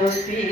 will be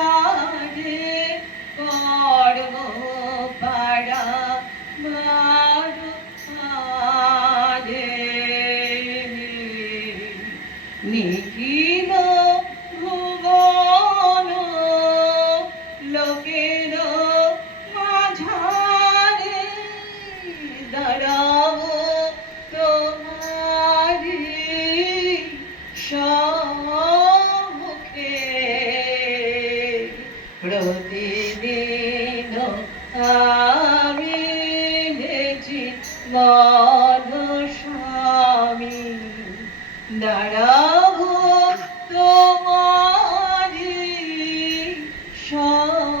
সংসারে কর্ম পাড়া নিখিল ভুবন লোকের মাঝারে দাঁড়াও তোমারি সম্মুখে আমি ভেজি মন স্বামী দাঁড়াবো তোমারি সম্মুখে।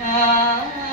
啊。